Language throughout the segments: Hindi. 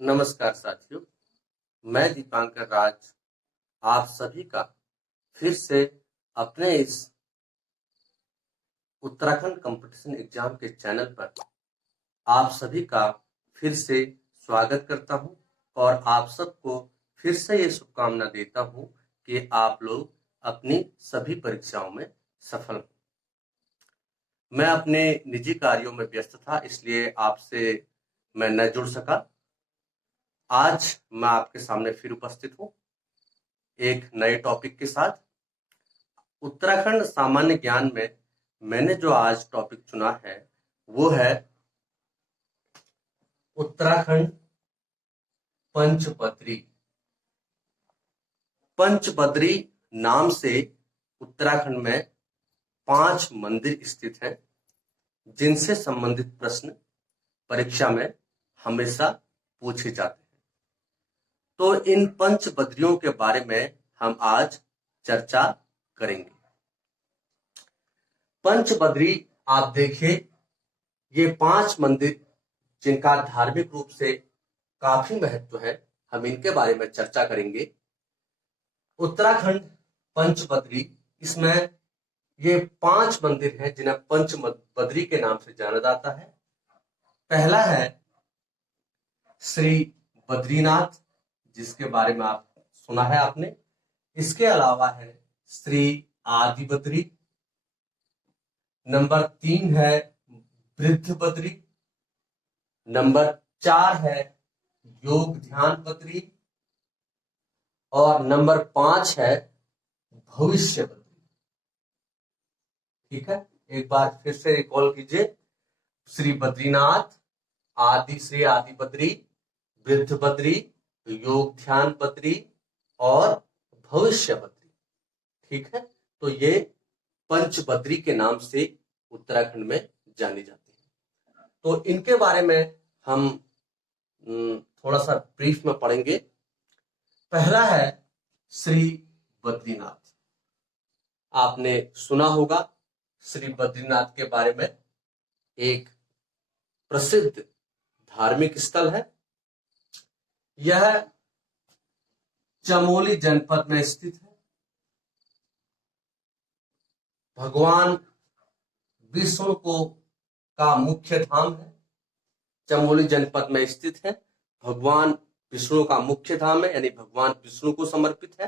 नमस्कार साथियों, मैं दीपांकर राज आप सभी का फिर से अपने इस उत्तराखंड कंपटीशन एग्जाम के चैनल पर आप सभी का फिर से स्वागत करता हूं और आप सबको फिर से ये शुभकामना देता हूं कि आप लोग अपनी सभी परीक्षाओं में सफल हों। मैं अपने निजी कार्यों में व्यस्त था, इसलिए आपसे मैं न जुड़ सका। आज मैं आपके सामने फिर उपस्थित हूं एक नए टॉपिक के साथ। उत्तराखंड सामान्य ज्ञान में मैंने जो आज टॉपिक चुना है वो है उत्तराखंड पंचबद्री। पंचबद्री नाम से उत्तराखंड में 5 मंदिर स्थित हैं जिनसे संबंधित प्रश्न परीक्षा में हमेशा पूछे जाते हैं। तो इन पंचबद्रियों के बारे में हम आज चर्चा करेंगे। पंचबद्री आप देखिए, ये 5 मंदिर जिनका धार्मिक रूप से काफी महत्व है, हम इनके बारे में चर्चा करेंगे। उत्तराखंड पंचबद्री, इसमें ये 5 मंदिर हैं जिन्हें पंचबद्री के नाम से जाना जाता है। पहला है श्री बद्रीनाथ, जिसके बारे में आप सुना है आपने। इसके अलावा है श्री आदि बद्री। नंबर 3 है वृद्ध बद्री। नंबर 4 है योग ध्यान बद्री। और नंबर 5 है भविष्य बद्री। ठीक है, एक बार फिर से रिकॉल कीजिए। श्री बद्रीनाथ, श्री आदि बद्री, वृद्ध बद्री, योग ध्यान बद्री और भविष्य बद्री। ठीक है, तो ये पंचबद्री के नाम से उत्तराखंड में जानी जाती है। तो इनके बारे में हम थोड़ा सा ब्रीफ में पढ़ेंगे। पहला है श्री बद्रीनाथ। आपने सुना होगा श्री बद्रीनाथ के बारे में। एक प्रसिद्ध धार्मिक स्थल है। यह चमोली जनपद में स्थित है। भगवान विष्णु का मुख्य धाम है। चमोली जनपद में स्थित है, भगवान विष्णु का मुख्य धाम है, यानी भगवान विष्णु को समर्पित है।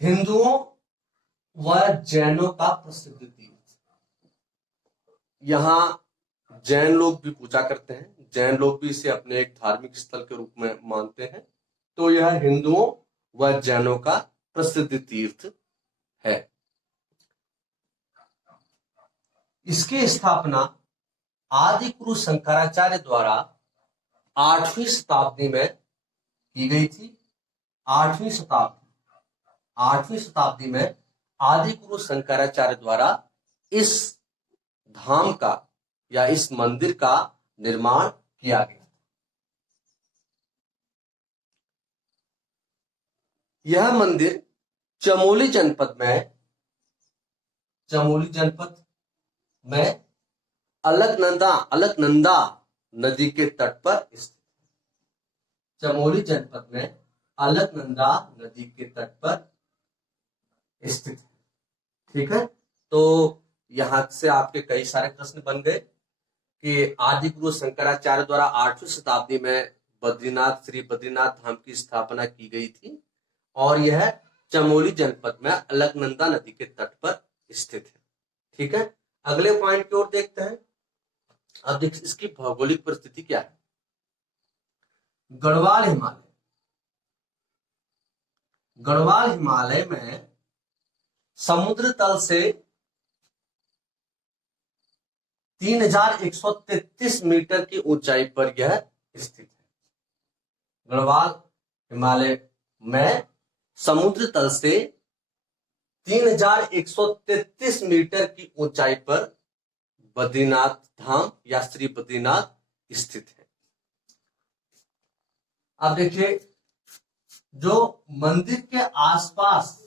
हिंदुओं व जैनों का प्रसिद्ध तीर्थ। यहाँ जैन लोग भी पूजा करते हैं। जैन लोग भी इसे अपने एक धार्मिक स्थल के रूप में मानते हैं। तो यह हिंदुओं व जैनों का प्रसिद्ध तीर्थ है। इसकी स्थापना आदि गुरु शंकराचार्य द्वारा 8वीं शताब्दी में की गई थी। 8वीं शताब्दी में आदि गुरु शंकराचार्य द्वारा इस धाम का या इस मंदिर का निर्माण किया गया। यह मंदिर चमोली जनपद में अलकनंदा नदी के तट पर स्थित है। चमोली जनपद में अलकनंदा नदी के तट पर स्थित है। ठीक है, तो यहां से आपके कई सारे प्रश्न बन गए कि आदि गुरु शंकराचार्य द्वारा 8वीं शताब्दी में श्री बद्रीनाथ धाम की स्थापना की गई थी और यह चमोली जनपद में अलकनंदा नदी के तट पर स्थित है। ठीक है, अगले पॉइंट की ओर देखते हैं। अब देख इसकी भौगोलिक परिस्थिति क्या है। गढ़वाल हिमालय में समुद्र तल से 3133 मीटर की ऊंचाई पर यह स्थित है। गढ़वाल हिमालय में समुद्र तल से 3133 मीटर की ऊंचाई पर बद्रीनाथ धाम या श्री बद्रीनाथ स्थित है। अब देखिए, जो मंदिर के आसपास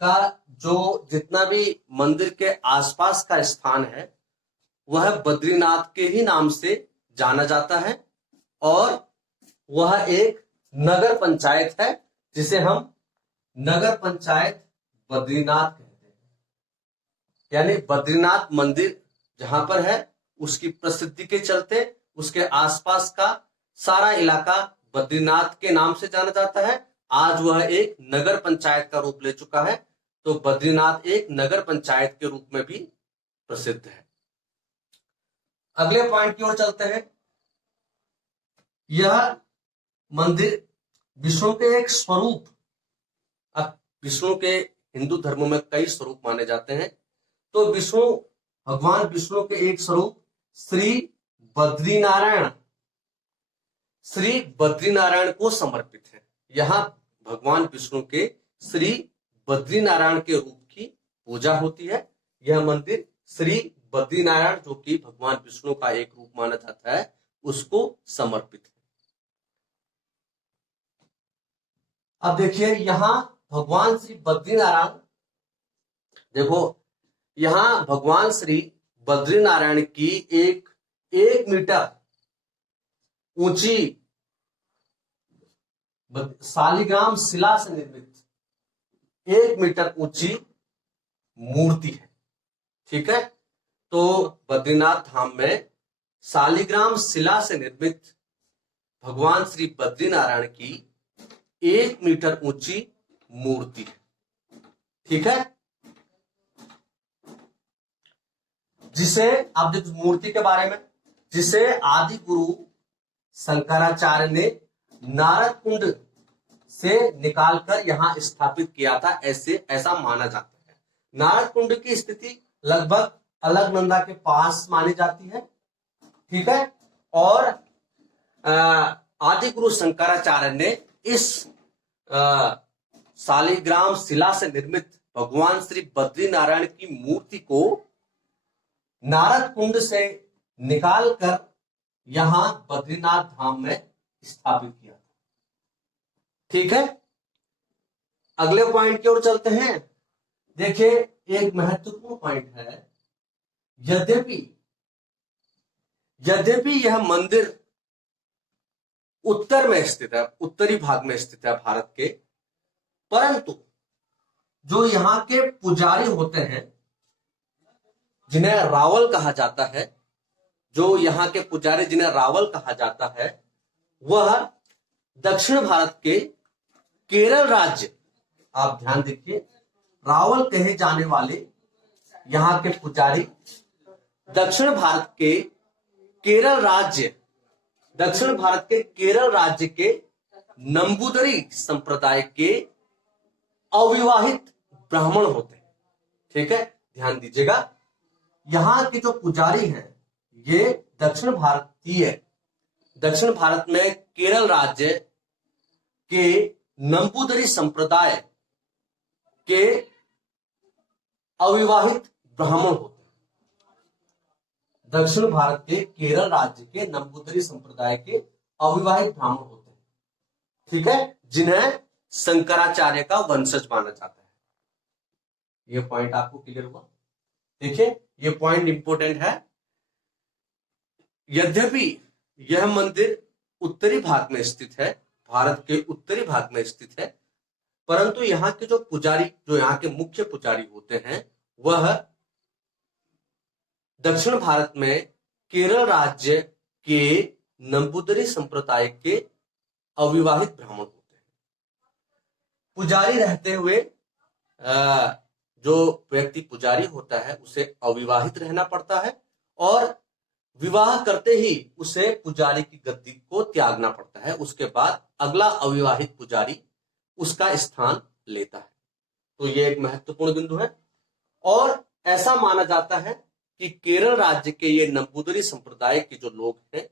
का जो जितना भी मंदिर के आसपास का स्थान है वह बद्रीनाथ के ही नाम से जाना जाता है और वह एक नगर पंचायत है जिसे हम नगर पंचायत बद्रीनाथ कहते हैं। यानी बद्रीनाथ मंदिर जहां पर है उसकी प्रसिद्धि के चलते उसके आसपास का सारा इलाका बद्रीनाथ के नाम से जाना जाता है। आज वह एक नगर पंचायत का रूप ले चुका है, तो बद्रीनाथ एक नगर पंचायत के रूप में भी प्रसिद्ध है। अगले पॉइंट की ओर चलते हैं। यह मंदिर विष्णु के एक स्वरूप, अब विष्णु के हिंदू धर्मों में कई स्वरूप माने जाते हैं, तो भगवान विष्णु के एक स्वरूप श्री बद्रीनारायण को समर्पित है। यहां भगवान विष्णु के श्री बद्रीनारायण के रूप की पूजा होती है। यह मंदिर श्री बद्रीनारायण, जो कि भगवान विष्णु का एक रूप माना जाता है, उसको समर्पित है। अब देखिए यहां भगवान श्री बद्रीनारायण, देखो यहां भगवान श्री बद्रीनारायण की एक मीटर ऊंची शालिग्राम शिला से निर्मित 1 मीटर ऊंची मूर्ति है। ठीक है, तो बद्रीनाथ धाम में शालिग्राम शिला से निर्मित भगवान श्री बद्रीनारायण की 1 मीटर ऊंची मूर्ति है। ठीक है, जिसे आप देखो मूर्ति के बारे में, जिसे आदि गुरु शंकराचार्य ने नारद कुंड से निकालकर यहां स्थापित किया था, ऐसा माना जाता है। नारद कुंड की स्थिति लगभग अलकनंदा के पास मानी जाती है। ठीक है, और आदि गुरु शंकराचार्य ने इस शालिग्राम शिला से निर्मित भगवान श्री बद्रीनारायण की मूर्ति को नारद कुंड से निकालकर यहां बद्रीनाथ धाम में स्थापित किया था। ठीक है, अगले पॉइंट की ओर चलते हैं। देखिए एक महत्वपूर्ण पॉइंट है, यद्यपि यह मंदिर उत्तर में स्थित है, उत्तरी भाग में स्थित है भारत के, परंतु जो यहाँ के पुजारी होते हैं जिन्हें रावल कहा जाता है, जो यहाँ के पुजारी जिन्हें रावल कहा जाता है, वह दक्षिण भारत के केरल राज्य, आप ध्यान देखिए, रावल कहे जाने वाले यहाँ के पुजारी दक्षिण भारत के केरल राज्य के नंबूदरी संप्रदाय के अविवाहित ब्राह्मण होते हैं। ठीक है, ध्यान दीजिएगा, यहाँ के जो पुजारी हैं ये दक्षिण भारत में केरल राज्य के नंबूदरी संप्रदाय के अविवाहित ब्राह्मण होते हैं। दक्षिण भारत के केरल राज्य के नंबूदरी संप्रदाय के अविवाहित ब्राह्मण होते हैं। ठीक है, जिन्हें शंकराचार्य का वंशज माना जाता है। यह पॉइंट आपको क्लियर हुआ? देखिए ये पॉइंट इंपॉर्टेंट है। यद्यपि यह मंदिर उत्तरी भाग में स्थित है, भारत के उत्तरी भाग में स्थित है, परंतु यहाँ के जो यहाँ के मुख्य पुजारी होते हैं वह दक्षिण भारत में केरल राज्य के नंबूदरी संप्रदाय के अविवाहित ब्राह्मण होते हैं। पुजारी रहते हुए जो व्यक्ति पुजारी होता है उसे अविवाहित रहना पड़ता है और विवाह करते ही उसे पुजारी की गद्दी को त्यागना पड़ता है। उसके बाद अगला अविवाहित पुजारी उसका स्थान लेता है। तो ये एक महत्वपूर्ण बिंदु है। और ऐसा माना जाता है कि केरल राज्य के ये नंबूदरी संप्रदाय के जो लोग हैं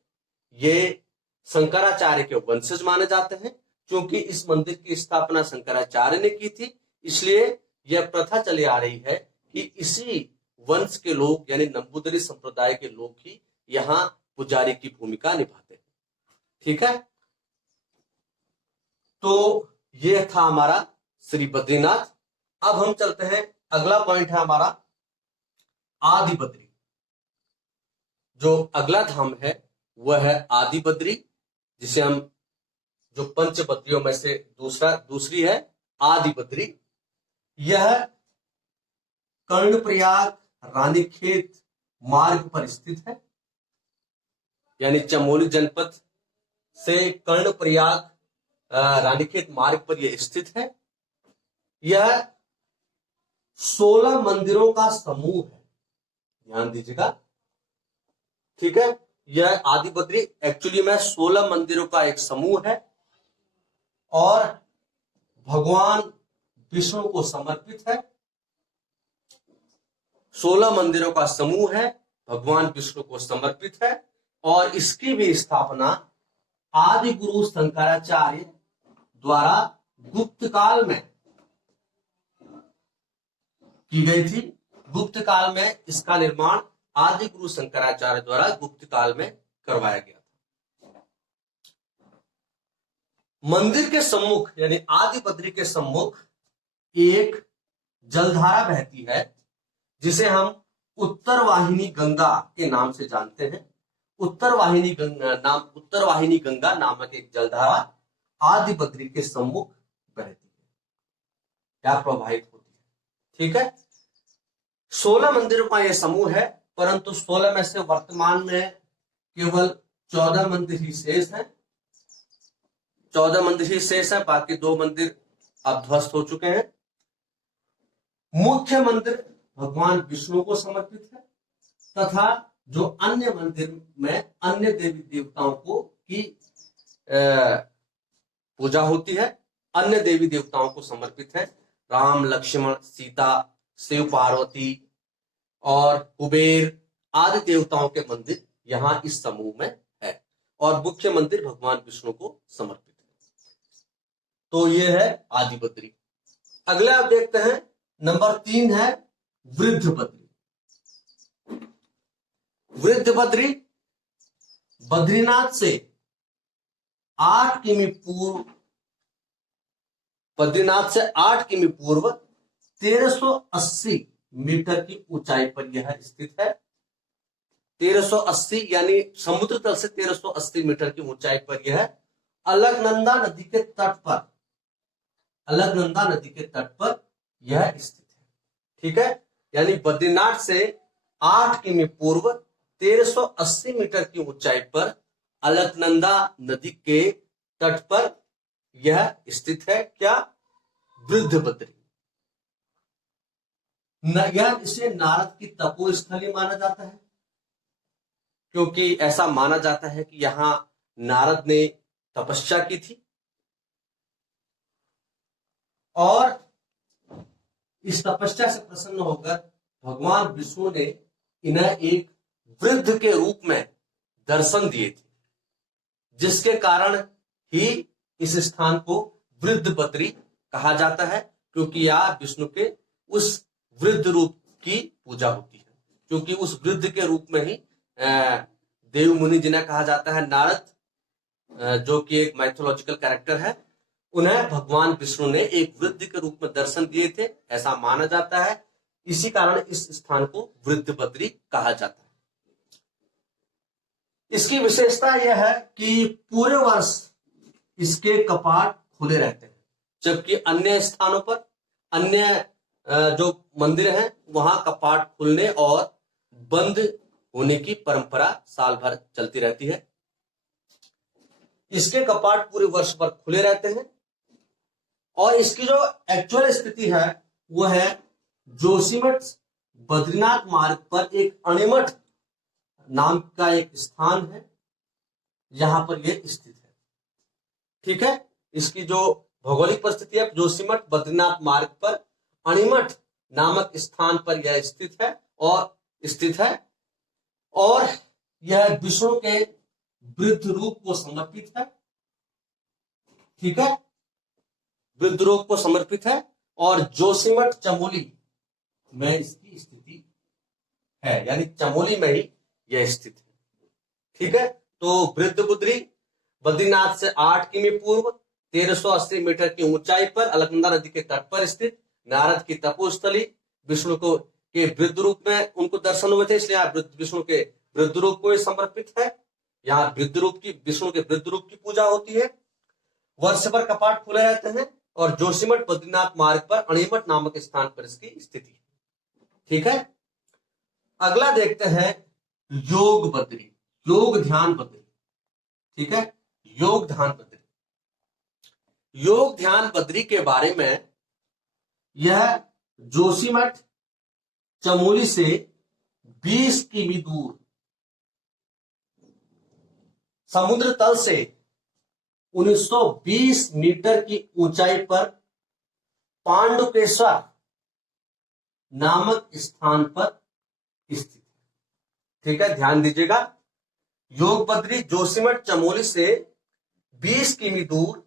ये शंकराचार्य के वंशज माने जाते हैं। क्योंकि इस मंदिर की स्थापना शंकराचार्य ने की थी, इसलिए यह प्रथा चली आ रही है कि इसी वंश के लोग यानी नंबूदरी संप्रदाय के लोग ही यहाँ पुजारी की भूमिका निभाते हैं। ठीक है, तो यह था हमारा श्री बद्रीनाथ। अब हम चलते हैं, अगला पॉइंट है हमारा आदि बद्री। जो अगला धाम है वह है आदि बद्री, जिसे हम जो पंच बद्रियों में से दूसरी है आदि बद्री। यह कर्णप्रयाग रानीखेत मार्ग पर स्थित है, यानी चमोली जनपद से कर्णप्रयाग रानीखेत मार्ग पर यह स्थित है। यह 16 मंदिरों का समूह है, ध्यान दीजिएगा, ठीक है। यह आदि बद्री एक्चुअली में 16 मंदिरों का एक समूह है और भगवान विष्णु को समर्पित है। 16 मंदिरों का समूह है, भगवान विष्णु को समर्पित है और इसकी भी स्थापना आदि गुरु शंकराचार्य द्वारा गुप्त काल में की गई थी। गुप्त काल में इसका निर्माण आदि गुरु शंकराचार्य द्वारा गुप्त काल में करवाया गया था। मंदिर के सम्मुख यानी आदि बद्री के सम्मुख एक जलधारा बहती है, जिसे हम उत्तर वाहिनी गंगा के नाम से जानते हैं। उत्तर वाहिनी गंगा नामक एक जलधारा आदि बद्री के सम्मुख बहती है या प्रवाहित होती है, ठीक है। 16 मंदिरों का यह समूह है, परंतु 16 में से वर्तमान में केवल 14 मंदिर ही शेष हैं। 14 मंदिर ही शेष है, बाकी 2 मंदिर अब ध्वस्त हो चुके हैं। मुख्य मंदिर भगवान विष्णु को समर्पित है तथा जो अन्य मंदिर में अन्य देवी देवताओं को की पूजा होती है, अन्य देवी देवताओं को समर्पित है। राम, लक्ष्मण, सीता, शिव पार्वती और कुबेर आदि देवताओं के मंदिर यहां इस समूह में है और मुख्य मंदिर भगवान विष्णु को समर्पित है। तो ये है आदि बद्री। अगले आप देखते हैं, नंबर 3 है वृद्ध बद्री। वृद्ध बद्री बद्रीनाथ से 8 किमी पूर्व, बद्रीनाथ से 8 किमी पूर्व 1380 मीटर की ऊंचाई पर यह स्थित है। 1380 यानी समुद्र तल से 1380 मीटर की ऊंचाई पर यह अलकनंदा नदी के तट पर, अलकनंदा नदी के तट पर यह स्थित है, ठीक है। यानी बद्रीनाथ से 8 किमी पूर्व 1380 मीटर की ऊंचाई पर अलकनंदा नदी के तट पर यह स्थित है। क्या? वृद्ध बद्री। यह इसे नारद की तपोस्थली माना जाता है, क्योंकि ऐसा माना जाता है कि यहां नारद ने तपस्या की थी और इस तपस्या से प्रसन्न होकर भगवान विष्णु ने इन्हें एक वृद्ध के रूप में दर्शन दिए थे, जिसके कारण ही इस स्थान को वृद्ध बद्री कहा जाता है, क्योंकि यहाँ विष्णु के उस वृद्ध रूप की पूजा होती है। क्योंकि उस वृद्ध के रूप में ही देव मुनि जिन्हें कहा जाता है नारद, जो कि एक माइथोलॉजिकल कैरेक्टर है, उन्हें भगवान विष्णु ने एक वृद्ध के रूप में दर्शन दिए थे, ऐसा माना जाता है। इसी कारण इस स्थान को वृद्ध बद्री कहा जाता है। इसकी विशेषता यह है कि पूरे वर्ष इसके कपाट खुले रहते हैं, जबकि अन्य स्थानों पर, अन्य जो मंदिर हैं, वहां कपाट खुलने और बंद होने की परंपरा साल भर चलती रहती है। इसके कपाट पूरे वर्ष भर खुले रहते हैं और इसकी जो एक्चुअल स्थिति है वो है जोशीमठ बद्रीनाथ मार्ग पर एक अणिमठ नाम का एक स्थान है, यहां पर यह स्थित है, ठीक है। इसकी जो भौगोलिक परिस्थिति है, जोशीमठ बद्रीनाथ मार्ग पर अणिमठ नामक स्थान पर यह स्थित है और यह विष्णु के वृद्ध रूप को समर्पित है, ठीक है, वृद्ध रूप को समर्पित है और जोशीमठ चमोली में इसकी स्थिति है, यानी चमोली में ही यह स्थित है, ठीक है। तो वृद्ध बद्री बद्रीनाथ से 8 किमी पूर्व 1380 मीटर की ऊंचाई पर अलकनंदा नदी के तट पर स्थित नारद की तपोस्थली, विष्णु को के वृद्ध रूप में उनको दर्शन हुए थे, इसलिए विष्णु के वृद्ध रूप को समर्पित है। यहाँ वृद्ध रूप की, विष्णु के वृद्ध रूप की पूजा होती है। वर्ष भर कपाट खुले रहते हैं और जोशीमठ बद्रीनाथ मार्ग पर अणीमठ नामक स्थान पर इसकी स्थिति। ठीक है, अगला देखते हैं योग बद्री, योग ध्यान बद्री। ठीक है, योग ध्यान बद्री। योग ध्यान बद्री के बारे में, यह जोशीमठ चमोली से 20 किमी दूर समुद्र तल से 1920 मीटर की ऊंचाई पर पांडुकेश्वर नामक स्थान पर स्थित है। ठीक है, ध्यान दीजिएगा, योग बद्री जोशीमठ चमोली से 20 किमी दूर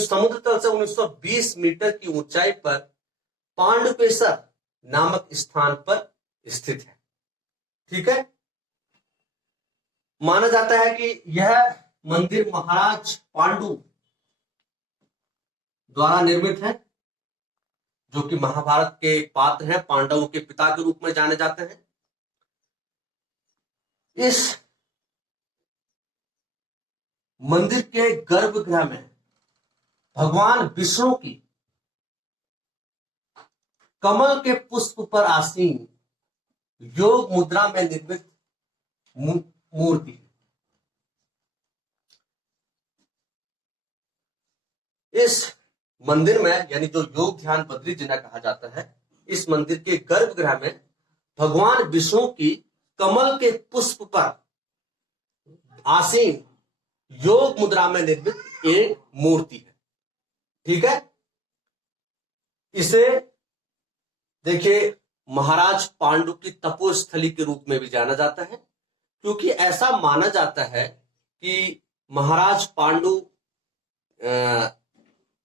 समुद्र तल से 1920 मीटर की ऊंचाई पर पांडुकेश्वर नामक स्थान पर स्थित है। ठीक है, माना जाता है कि यह मंदिर महाराज पांडु द्वारा निर्मित है, जो कि महाभारत के पात्र हैं, पांडवों के पिता के रूप में जाने जाते हैं। इस मंदिर के गर्भगृह में भगवान विष्णु की कमल के पुष्प पर आसीन योग मुद्रा में निर्मित मूर्ति है। इस मंदिर में, यानी जो योग ध्यान बद्री जिन्हें कहा जाता है, इस मंदिर के गर्भगृह में भगवान विष्णु की कमल के पुष्प पर आसीन योग मुद्रा में निर्मित एक मूर्ति है। ठीक है, इसे देखिए महाराज पांडु की तपोस्थली के रूप में भी जाना जाता है, क्योंकि ऐसा माना जाता है कि महाराज पांडु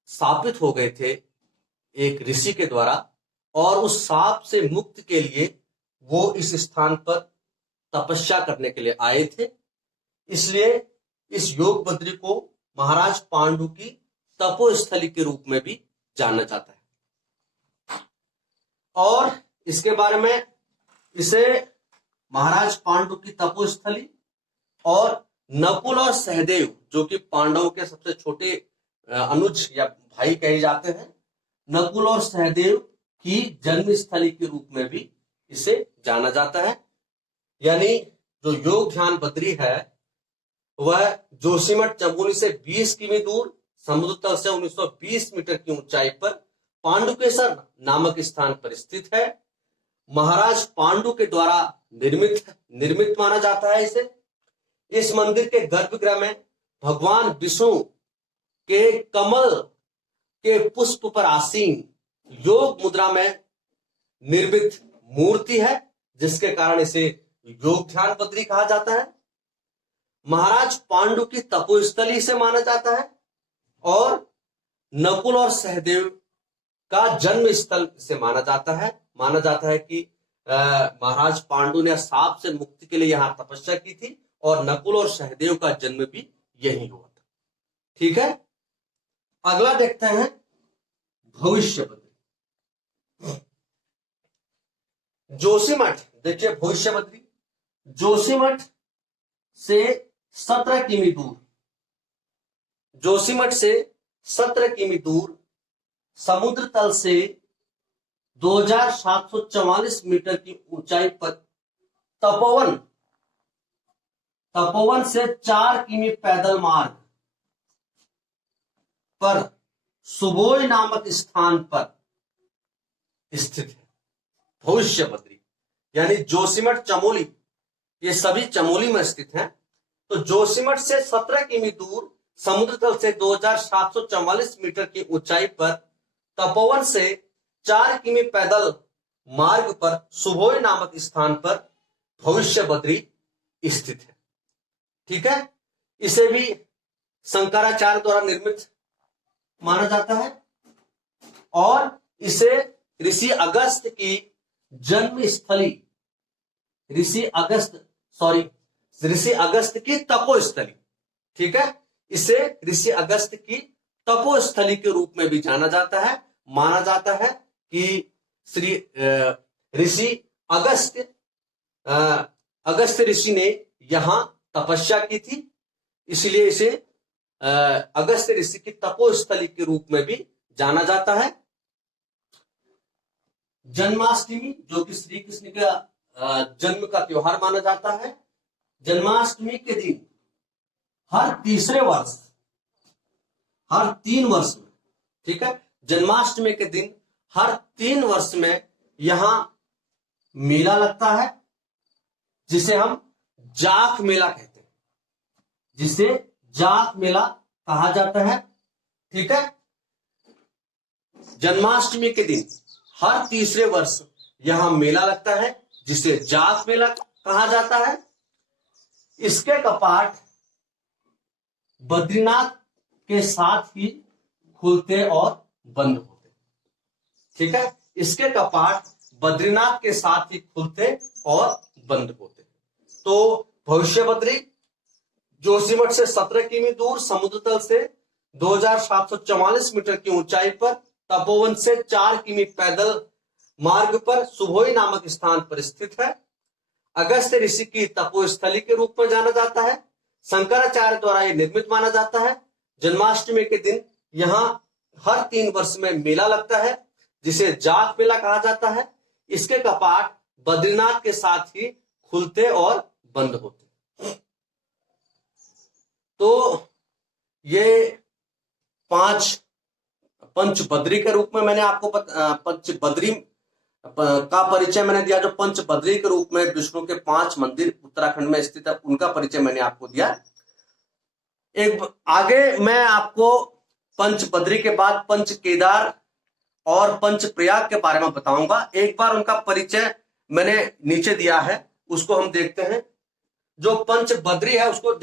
शापित हो गए थे एक ऋषि के द्वारा, और उस शाप से मुक्ति के लिए वो इस स्थान पर तपस्या करने के लिए आए थे। इसलिए इस योग बद्री को महाराज पांडु की तपोस्थली के रूप में भी जाना जाता है। और इसके बारे में, इसे महाराज पांडु की तपोस्थली और नकुल और सहदेव, जो कि पांडवों के सबसे छोटे अनुज या भाई कहे जाते हैं, नकुल और सहदेव की जन्मस्थली के रूप में भी इसे जाना जाता है। यानी जो योग ध्यान बद्री है वह जोशीमठ चमोली से 20 किमी दूर समुद्र तल से 1920 मीटर की ऊंचाई पर पांडुकेश्वर नामक स्थान पर स्थित है। महाराज पांडु के द्वारा निर्मित माना जाता है इसे। इस मंदिर के गर्भगृह में भगवान विष्णु के कमल के पुष्प पर आसीन योग मुद्रा में निर्मित मूर्ति है, जिसके कारण इसे योग ध्यान बद्री कहा जाता है। महाराज पांडु की तपोस्थली से माना जाता है और नकुल और सहदेव का जन्म स्थल से माना जाता है। माना जाता है कि महाराज पांडु ने शाप से मुक्ति के लिए यहां तपस्या की थी और नकुल और सहदेव का जन्म भी यही हुआ था। ठीक है, अगला देखते हैं भविष्य बद्री। जोशीमठ, देखिए भविष्य बद्री जोशीमठ से 17 किमी दूर, जोशीमठ से 17 किमी दूर समुद्र तल से 2744 मीटर की ऊंचाई पर तपोवन से 4 किमी पैदल मार्ग पर सुबोई नामक स्थान पर स्थित है भविष्य बद्री। यानी जोशीमठ चमोली, ये सभी चमोली में स्थित हैं। तो जोशीमठ से 17 किमी दूर समुद्र तल से 2744 मीटर की ऊंचाई पर तपोवन से 4 किमी पैदल मार्ग पर सुबोई नामक स्थान पर भविष्य बद्री स्थित है। ठीक है, इसे भी शंकराचार्य द्वारा निर्मित माना जाता है और इसे ऋषि अगस्त की जन्म स्थली, ऋषि अगस्त की तपोस्थली, ठीक है, इसे ऋषि अगस्त की तपोस्थली के रूप में भी जाना जाता है। माना जाता है कि ऋषि अगस्त्य ऋषि ने यहां तपस्या की थी, इसलिए इसे अगस्त्य ऋषि की तपोस्थली के रूप में भी जाना जाता है। जन्माष्टमी, जो कि श्री कृष्ण का जन्म का त्योहार माना जाता है। जन्माष्टमी के दिन हर तीसरे वर्ष, हर 3 वर्ष में, ठीक है, जन्माष्टमी के दिन हर 3 वर्ष में यहां मेला लगता है, जिसे हम जाख मेला कहते हैं, जिसे जाख मेला कहा जाता है। ठीक है, जन्माष्टमी के दिन हर तीसरे वर्ष यहां मेला लगता है, जिसे जाख मेला कहा जाता है। इसके कपाट बद्रीनाथ के साथ ही खुलते और बंद होते। ठीक है, इसके कपाट बद्रीनाथ के साथ ही खुलते और बंद होते। तो भविष्य बद्री जोशीमठ से 17 किमी दूर, समुद्र तल से 2744 मीटर की ऊंचाई पर, तपोवन से 4 किमी पैदल मार्ग पर सुभोई नामक स्थान पर स्थित है। अगस्त्य ऋषि की तपोस्थली के रूप में जाना जाता है। शंकराचार्य द्वारा यह निर्मित माना जाता है। जन्माष्टमी के दिन यहां हर 3 वर्ष में मेला लगता है, जिसे जाख मेला कहा जाता है। इसके कपाट बद्रीनाथ के साथ ही खुलते और बंद होते। तो ये 5 पंच बद्री के रूप में मैंने आपको पंच बद्री का परिचय मैंने दिया। जो पंच बद्री के रूप में विष्णु के 5 मंदिर उत्तराखंड में स्थित है, उनका परिचय मैंने आपको दिया। एक आगे मैं आपको पंच बद्री के बाद पंच केदार और पंच प्रयाग के बारे में बताऊंगा। एक बार उनका परिचय मैंने नीचे दिया है, उसको हम देखते हैं। जो पंच बद्री है उसको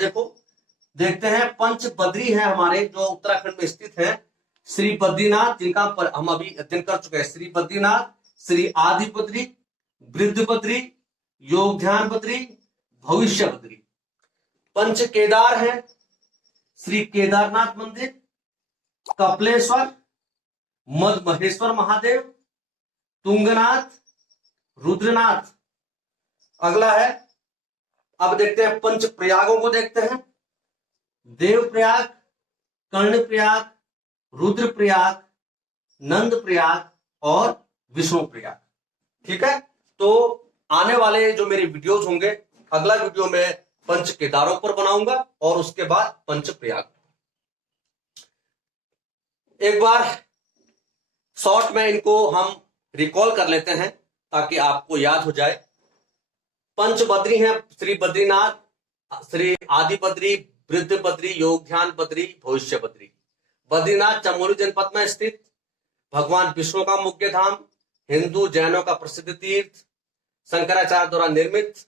देखते हैं। पंच बद्री है हमारे जो उत्तराखंड में स्थित है, श्री बद्रीनाथ, जिनका हम अभी अध्ययन कर चुके हैं। श्री बद्रीनाथ, श्री आदि बद्री, वृद्ध बद्री, योग ध्यान बद्री, भविष्य बद्री। पंच केदार है श्री केदारनाथ मंदिर, कपिलेश्वर, मद महेश्वर महादेव, तुंगनाथ, रुद्रनाथ। अगला है, अब देखते हैं पंच प्रयागों को देखते हैं। देवप्रयाग, कर्णप्रयाग, रुद्रप्रयाग, नंदप्रयाग और विष्णु प्रयाग। ठीक है, तो आने वाले जो मेरी वीडियोज होंगे, अगला वीडियो में पंच केदारों पर बनाऊंगा और उसके बाद पंच प्रयाग। एक बार शॉर्ट में इनको हम रिकॉल कर लेते हैं ताकि आपको याद हो जाए। पंच बद्री हैं श्री बद्रीनाथ, श्री आदि बद्री, वृद्ध बद्री, योग ध्यान बद्री, भविष्य बद्री। बद्रीनाथ चमोली जनपद में स्थित भगवान विष्णु का मुख्य धाम, हिंदू जैनों का प्रसिद्ध तीर्थ, शंकराचार्य द्वारा निर्मित,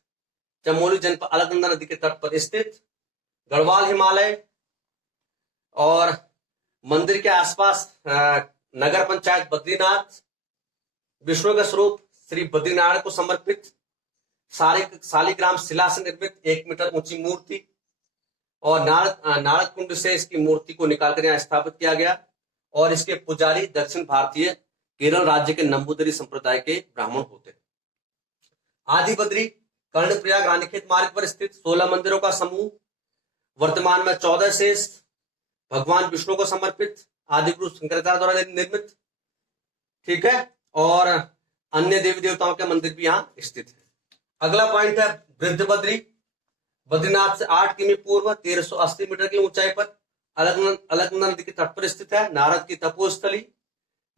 चमोली जनपद अलकनंदा नदी के तट पर स्थित, गढ़वाल हिमालय और मंदिर के आसपास नगर पंचायत बद्रीनाथ, विष्णु का स्वरूप श्री बद्रीनारायण को समर्पित शालिग्राम शिला से निर्मित 1 मीटर ऊंची मूर्ति, और नारद कुंड से इसकी मूर्ति को निकालकर यहाँ स्थापित किया गया। और इसके पुजारी दक्षिण भारतीय केरल राज्य के नंबूदरी संप्रदाय के ब्राह्मण होते हैं। आदि बद्री कर्णप्रयाग रानीखेत मार्ग पर स्थित 16 मंदिरों का समूह, वर्तमान में 14 शेष, भगवान विष्णु को समर्पित, आदि गुरु शंकराचार्य द्वारा निर्मित। ठीक है, और अन्य देवी देवताओं के मंदिर भी यहाँ स्थित है। अगला पॉइंट है वृद्ध बद्री। बद्रीनाथ से 8 किमी पूर्व 1380 मीटर की ऊंचाई पर अलकनंदा नदी के तट पर स्थित है। नारद की तपोस्थली।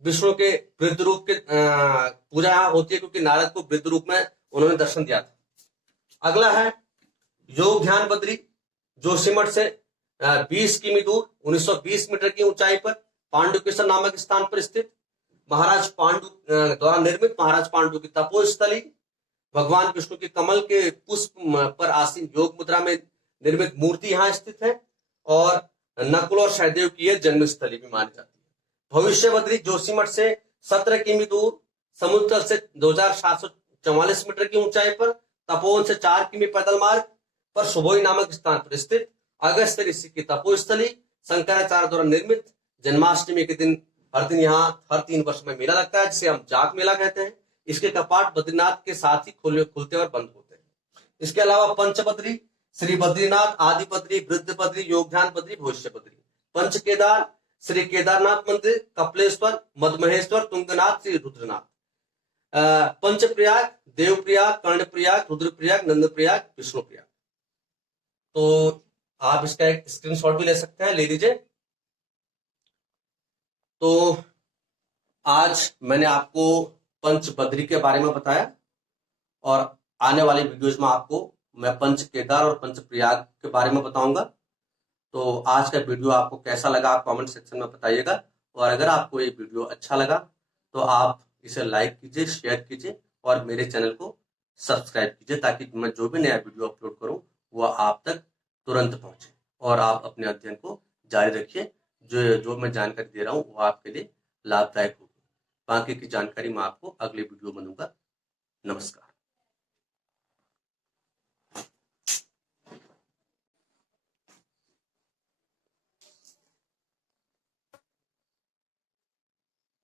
विष्णु के वृद्ध रूप के पूजा यहाँ होती है, क्योंकि नारद को वृद्ध रूप में उन्होंने दर्शन दिया था। अगला है योग ध्यान बद्री, जोशीमठ से 20 किमी दूर 1920 मीटर की ऊंचाई पर पांडुकेश्वर नामक स्थान पर स्थित, महाराज पांडु द्वारा निर्मित महाराज पांडु की तपोस्थली। भगवान विष्णु के कमल के पुष्प पर आसीन योग मुद्रा में निर्मित मूर्ति यहाँ स्थित है, और नकुल और सहदेव की यह जन्मस्थली भी मानी जाती है। भविष्य बद्री जोशीमठ से 17 किमी दूर, समुद्र तल से 2744 मीटर की ऊंचाई पर, तपोवन से 4 किमी पैदल मार्ग पर सुभोई नामक स्थान पर स्थित, अगस्त्य ऋषि की तपोस्थली, शंकराचार्य द्वारा निर्मित। जन्माष्टमी के दिन यहाँ हर 3 वर्ष में मेला लगता है, जिसे हम जाग मेला कहते हैं। इसके कपाट बद्रीनाथ के साथ ही खुलते और बंद होते हैं। इसके अलावा पंचबद्री, श्री बद्रीनाथ, आदि बद्री, वृद्ध बद्री, योगध्यान बद्री, भविष्य बद्री। पंच केदार, श्री केदारनाथ मंदिर, कपिलेश्वर, मदमहेश्वर, तुंगनाथ, श्री रुद्रनाथ। पंचप्रयाग, देवप्रयाग, कर्णप्रयाग, रुद्रप्रयाग, नंदप्रयाग, विष्णुप्रयाग। तो आप इसका एक स्क्रीनशॉट भी ले सकते हैं, ले लीजिए। तो आज मैंने आपको पंचबद्री के बारे में बताया और आने वाली वीडियोज में आपको मैं पंच केदार और पंच प्रयाग के बारे में बताऊंगा। तो आज का वीडियो आपको कैसा लगा आप कमेंट सेक्शन में बताइएगा, और अगर आपको ये वीडियो अच्छा लगा तो आप इसे लाइक कीजिए, शेयर कीजिए और मेरे चैनल को सब्सक्राइब कीजिए, ताकि मैं जो भी नया वीडियो अपलोड करूं वह आप तक तुरंत पहुंचे और आप अपने अध्ययन को जारी रखिए। जो मैं जानकारी दे रहा हूं वो आपके लिए लाभदायक होगी। बाकी की जानकारी मैं आपको अगले वीडियो में दूंगा।